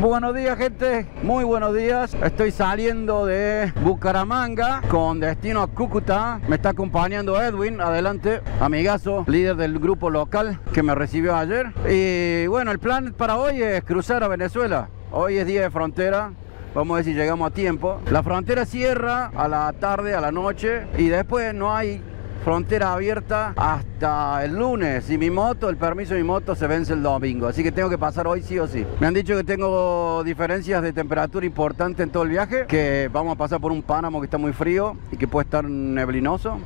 Buenos días, gente, muy buenos días. Estoy saliendo de Bucaramanga con destino a Cúcuta. Me está acompañando Edwin, adelante, amigazo, líder del grupo local que me recibió ayer. Y bueno, el plan para hoy es cruzar a Venezuela. Hoy es día de frontera. Vamos a ver si llegamos a tiempo. La frontera cierra a la tarde, a la noche, y después no hay frontera abierta hasta el lunes. Y mi moto, el permiso de mi moto se vence el domingo, así que tengo que pasar hoy sí o sí. Me han dicho que tengo diferencias de temperatura importantes en todo el viaje, que vamos a pasar por un páramo que está muy frío y que puede estar neblinoso,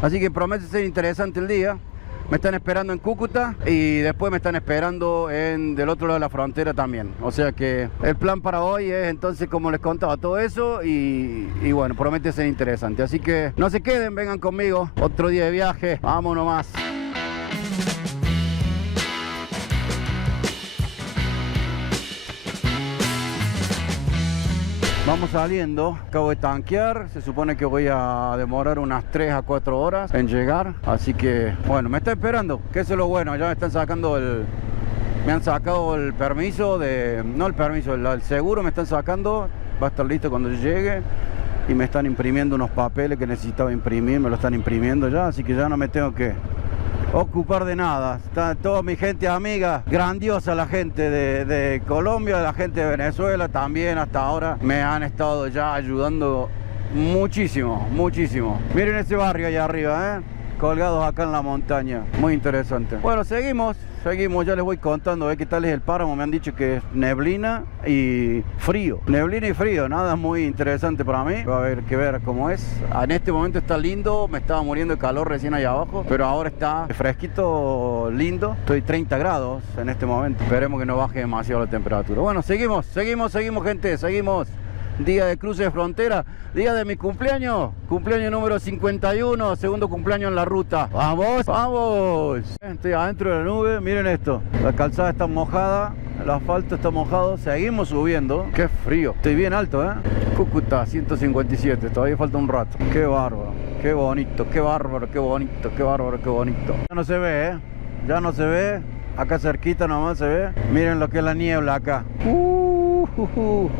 así que promete ser interesante el día. Me están esperando en Cúcuta y después me están esperando del otro lado de la frontera también. O sea que el plan para hoy es entonces, como les contaba, todo eso y bueno, promete ser interesante. Así que no se queden, vengan conmigo. Otro día de viaje, vamos nomás. Vamos saliendo, acabo de tanquear, se supone que voy a demorar unas 3 a 4 horas en llegar, así que bueno, me está esperando, que eso es lo bueno, ya me están sacando me han sacado el permiso no el permiso, el seguro me están sacando, va a estar listo cuando yo llegue y me están imprimiendo unos papeles que necesitaba imprimir, me lo están imprimiendo ya, así que ya no me tengo que ocupar de nada. Está toda mi gente amiga, grandiosa la gente de Colombia, la gente de Venezuela también hasta ahora me han estado ya ayudando muchísimo, muchísimo. Miren ese barrio allá arriba, colgados acá en la montaña, muy interesante. Bueno, seguimos, ya les voy contando qué tal es el páramo. Me han dicho que es neblina y frío, nada muy interesante para mí. Va a haber que ver cómo es. En este momento está lindo, me estaba muriendo de calor recién allá abajo, pero ahora está fresquito, lindo. Estoy 30 grados en este momento, esperemos que no baje demasiado la temperatura. Bueno, seguimos gente, seguimos. Día de cruce de frontera, día de mi cumpleaños número 51, segundo cumpleaños en la ruta. ¡Vamos! ¡Vamos! Estoy adentro de la nube, miren esto. La calzada está mojada, el asfalto está mojado, seguimos subiendo. ¡Qué frío! Estoy bien alto, Cúcuta, 157, todavía falta un rato. ¡Qué bárbaro! ¡Qué bonito! ¡Qué bárbaro! ¡Qué bonito! ¡Qué bárbaro! ¡Qué bonito! Ya no se ve, ya no se ve. Acá cerquita nomás se ve. Miren lo que es la niebla acá.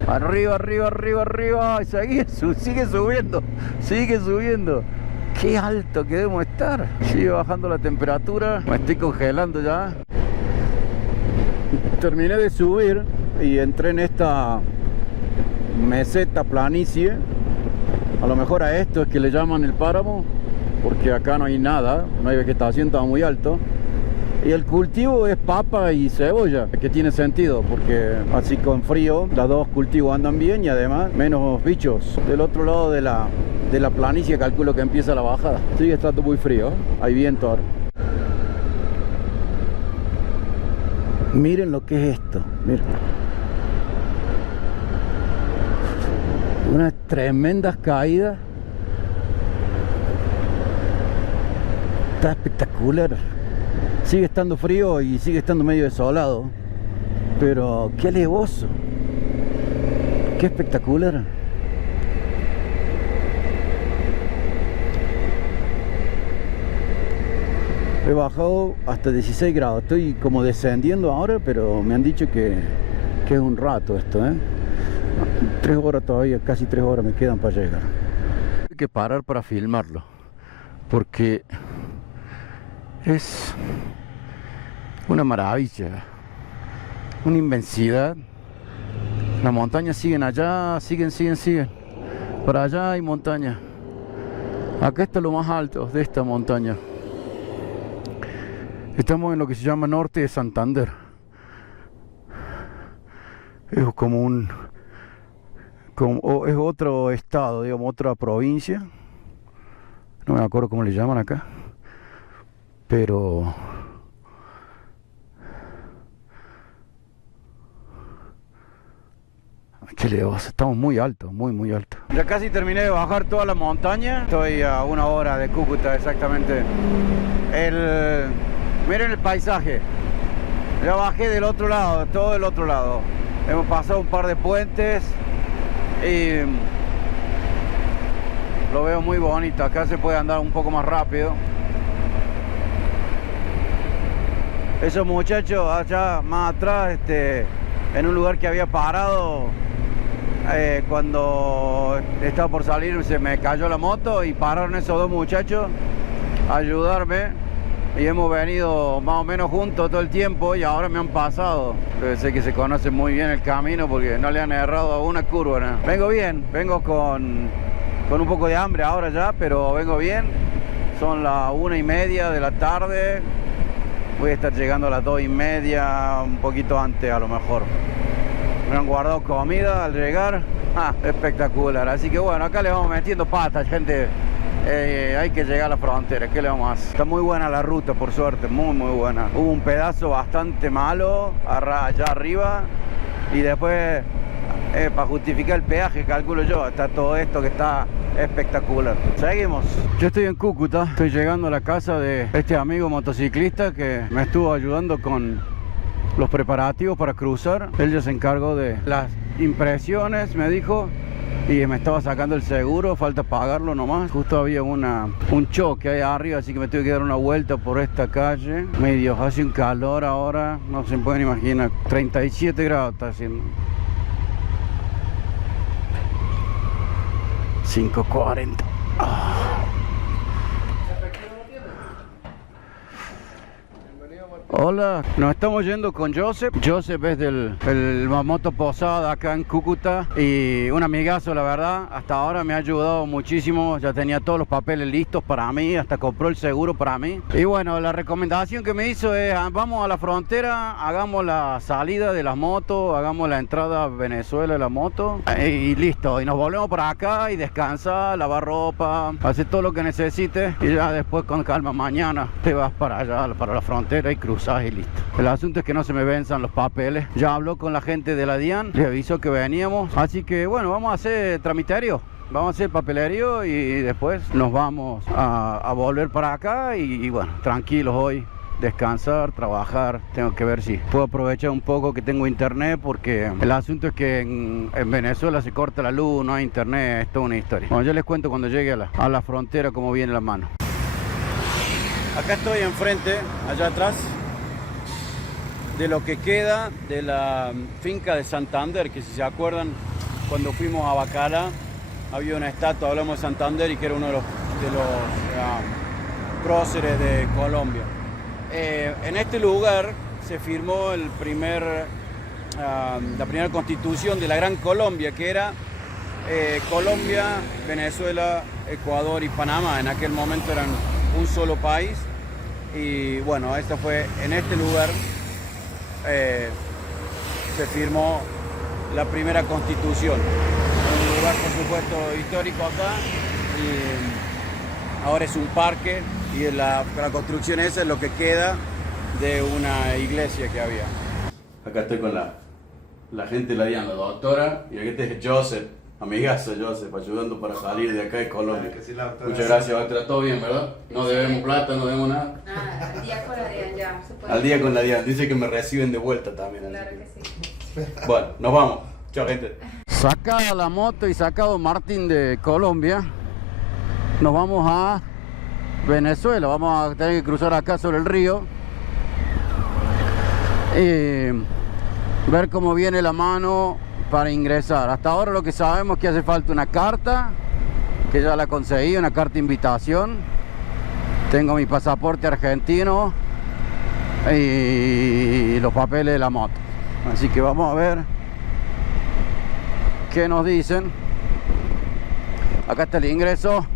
Arriba, arriba, arriba, arriba. Sigue subiendo. Sigue subiendo. Qué alto que debemos estar. Sigue bajando la temperatura. Me estoy congelando ya. Terminé de subir y entré en esta meseta, planicie. A lo mejor a esto es que le llaman el páramo, porque acá no hay nada, no hay vegetación, está muy alto. Y el cultivo es papa y cebolla, que tiene sentido, porque así con frío los dos cultivos andan bien y además menos bichos. Del otro lado de la planicie calculo que empieza la bajada. Sigue estando muy frío, hay viento ahora. Miren lo que es esto, miren. Unas tremendas caídas. Está espectacular. Sigue estando frío y sigue estando medio desolado, pero qué alevoso, qué espectacular. He bajado hasta 16 grados, estoy como descendiendo ahora, pero me han dicho que es un rato esto, 3 horas todavía, casi 3 horas me quedan para llegar. Hay que parar para filmarlo, porque es una maravilla, una inmensidad. Las montañas siguen allá, siguen. Para allá hay montaña. Acá está lo más alto de esta montaña. Estamos en lo que se llama Norte de Santander. Es como es otro estado, digamos, otra provincia. No me acuerdo cómo le llaman acá. Pero qué lejos, estamos muy altos, muy alto. Ya casi terminé de bajar toda la montaña. Estoy a 1 hora de Cúcuta exactamente. Miren el paisaje. Ya bajé del otro lado, todo del otro lado. Hemos pasado un par de puentes y lo veo muy bonito. Acá se puede andar un poco más rápido. Esos muchachos allá más atrás en un lugar que había parado. Cuando estaba por salir se me cayó la moto y pararon esos dos muchachos a ayudarme y hemos venido más o menos juntos todo el tiempo y ahora me han pasado. Debe ser que se conoce muy bien el camino porque no le han errado a una curva, ¿no? Vengo bien, vengo con un poco de hambre ahora ya, pero vengo bien. Son las 1:30 de la tarde, voy a estar llegando a las 2:30, un poquito antes a lo mejor. Me han guardado comida al llegar, espectacular. Así que bueno, acá le vamos metiendo patas, gente. Hay que llegar a la frontera, ¿qué le vamos a hacer? Está muy buena la ruta, por suerte, muy buena. Hubo un pedazo bastante malo allá arriba y después, para justificar el peaje, calculo yo, está todo esto que está espectacular. Seguimos. Yo estoy en Cúcuta, estoy llegando a la casa de este amigo motociclista que me estuvo ayudando con los preparativos para cruzar. Él ya se encargó de las impresiones, me dijo, y me estaba sacando el seguro, falta pagarlo nomás. Justo había un choque ahí arriba, así que me tuve que dar una vuelta por esta calle. Medio, hace un calor ahora, no se pueden imaginar, 37 grados está haciendo. 5:40. Hola, nos estamos yendo con Joseph. Joseph es el Moto Posada acá en Cúcuta y un amigazo, la verdad. Hasta ahora me ha ayudado muchísimo. Ya tenía todos los papeles listos para mí, hasta compró el seguro para mí. Y bueno, la recomendación que me hizo es: vamos a la frontera, hagamos la salida de las motos, hagamos la entrada a Venezuela de la moto y listo. Y nos volvemos para acá y descansar, lavar ropa, hacer todo lo que necesites y ya después con calma mañana te vas para allá, para la frontera y cruzas. Y listo. El asunto es que no se me venzan los papeles. Ya habló con la gente de la DIAN, le avisó que veníamos, así que bueno, vamos a hacer tramitario, vamos a hacer papelerío y después nos vamos a volver para acá y bueno, tranquilos hoy, descansar, trabajar. Tengo que ver si puedo aprovechar un poco que tengo internet, porque el asunto es que en Venezuela se corta la luz, no hay internet, es toda una historia. Bueno, yo les cuento cuando llegue a la frontera cómo viene la mano. Acá estoy enfrente, allá atrás, de lo que queda de la finca de Santander, que si se acuerdan, cuando fuimos a Bacala había una estatua, hablamos de Santander, y que era uno de los próceres de Colombia. En este lugar se firmó la primera constitución de la Gran Colombia, que era Colombia, Venezuela, Ecuador y Panamá. En aquel momento eran un solo país y bueno, esto fue en este lugar. Se firmó la primera constitución, un lugar por supuesto histórico acá, y ahora es un parque, y la construcción esa es lo que queda de una iglesia que había. Acá estoy con la gente de la DIAN, la doctora, y aquí está Joseph, amigazo Joseph, ayudando para salir de acá de Colombia. Sí, muchas gracias, doctora. Todo bien, ¿verdad? No debemos plata, no debemos nada. Nada, al día con la DIAN ya se puede. Al día con la DIAN. Dice que me reciben de vuelta también. Claro que sí. Bueno, nos vamos. Chao, gente. Sacada la moto y sacado Martín de Colombia, nos vamos a Venezuela. Vamos a tener que cruzar acá sobre el río y ver cómo viene la mano para ingresar. Hasta ahora lo que sabemos es que hace falta una carta, que ya la conseguí, una carta de invitación. Tengo mi pasaporte argentino y los papeles de la moto. Así que vamos a ver qué nos dicen. Acá está el ingreso.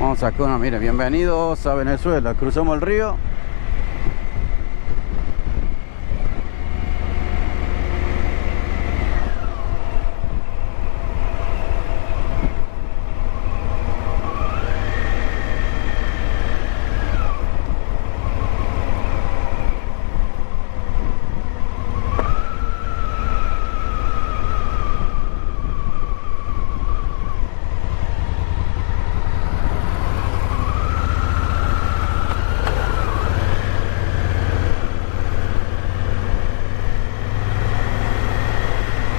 Vamos a sacar una, mire, bienvenidos a Venezuela. Cruzamos el río.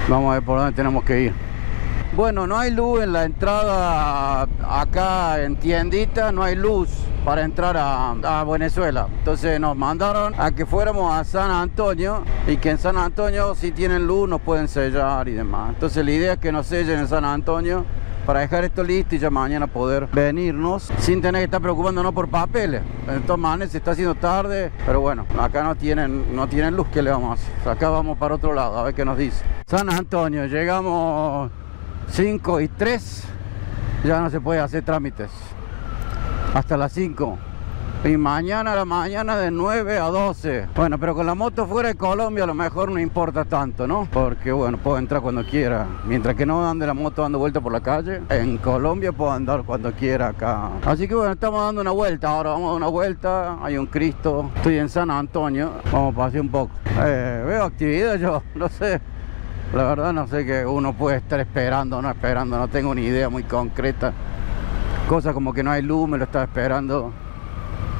Vamos a ver por dónde tenemos que ir. Bueno, no hay luz en la entrada acá en tiendita, no hay luz para entrar a Venezuela. Entonces nos mandaron a que fuéramos a San Antonio y que en San Antonio si tienen luz nos pueden sellar y demás. Entonces la idea es que nos sellen en San Antonio para dejar esto listo y ya mañana poder venirnos sin tener que estar preocupándonos por papeles. De todas maneras se está haciendo tarde, pero bueno, acá no tienen luz, ¿qué le vamos a hacer? Acá vamos para otro lado, a ver qué nos dice. San Antonio, llegamos 5:03, ya no se puede hacer trámites hasta las 5 y mañana a la mañana de 9 a 12. Bueno, pero con la moto fuera de Colombia a lo mejor no importa tanto, ¿no? Porque bueno, puedo entrar cuando quiera, mientras que no ande la moto dando vuelta por la calle. En Colombia puedo andar cuando quiera acá. Así que bueno, estamos dando una vuelta, ahora vamos a dar una vuelta. Hay un Cristo, estoy en San Antonio, vamos a pasear un poco. Veo actividad yo, no sé. La verdad no sé qué uno puede estar esperando o no esperando, no tengo ni idea muy concreta. Cosas como que no hay luz, me lo estaba esperando.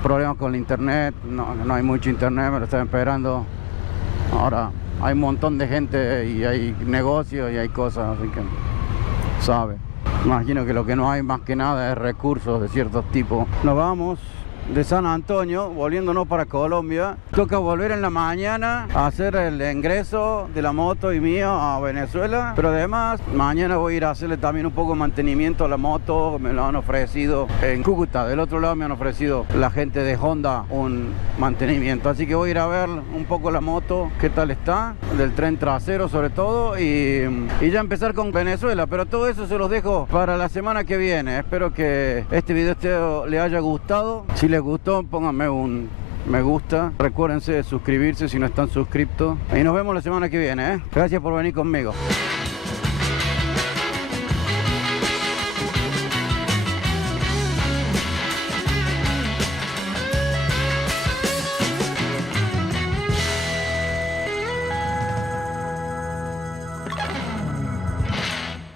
Problemas con el internet, no hay mucho internet, me lo estaba esperando. Ahora hay un montón de gente y hay negocios y hay cosas, así que sabe. Imagino que lo que no hay más que nada es recursos de ciertos tipos. Nos vamos de San Antonio, volviéndonos para Colombia. Toca volver en la mañana a hacer el ingreso de la moto y mía a Venezuela, pero además mañana voy a ir a hacerle también un poco de mantenimiento a la moto. Me lo han ofrecido en Cúcuta, del otro lado me han ofrecido la gente de Honda un mantenimiento, así que voy a ir a ver un poco la moto, qué tal está, del tren trasero sobre todo, y ya empezar con Venezuela, pero todo eso se los dejo para la semana que viene. Espero que este video le haya gustado. Si les gustó, pónganme un me gusta. Recuérdense de suscribirse si no están suscritos. Y nos vemos la semana que viene, ¿eh? Gracias por venir conmigo.